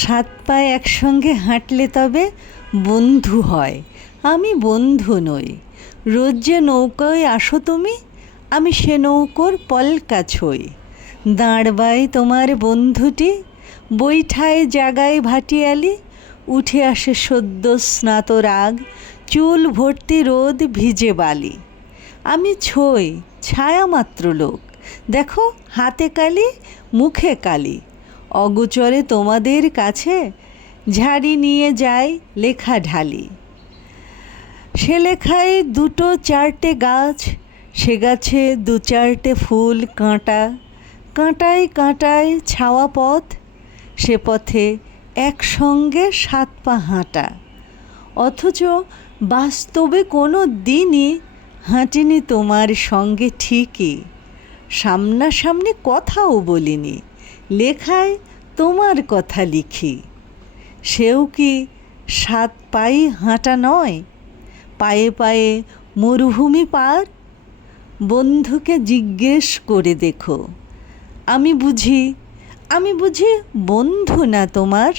সাত পায়ে একসঙ্গে হাঁটলে তবে বন্ধু হয়, আমি বন্ধু নই। রোজ যে নৌকায় আসো তুমি, আমি সে নৌকোর পলকা ছই। দাঁড়বাই তোমার বন্ধুটি, বৈঠায় জাগায় ভাটিয়ালি। উঠে আসে সদ্য স্নাত রাগ, চুল ভর্তি রোদ ভিজে বালি। আমি ছই ছায়া মাত্র লোক, দেখো হাতে কালি মুখে কালি। অগোচরে তোমাদের কাছে ঝাড়ি নিয়ে যাই লেখা ঢালি। সে লেখায় দুটো চারটে গাছ, সে গাছে দু চারটে ফুল কাঁটা। কাঁটায় কাঁটায় ছাওয়া পথ, সে পথে একসঙ্গে সাত পা হাঁটা। অথচ বাস্তবে কোনো দিনই হাঁটিনি তোমার সঙ্গে ঠিকই। সামনাসামনি কথাও বলিনি, লেখায় তোমার কথা লিখি। সেও কি সাত পাই হাঁটা নয়, পায়ে পায়ে মরুভূমি পার? বন্ধুকে জিজ্ঞেস করে দেখো, আমি বুঝি বন্ধু না তোমার?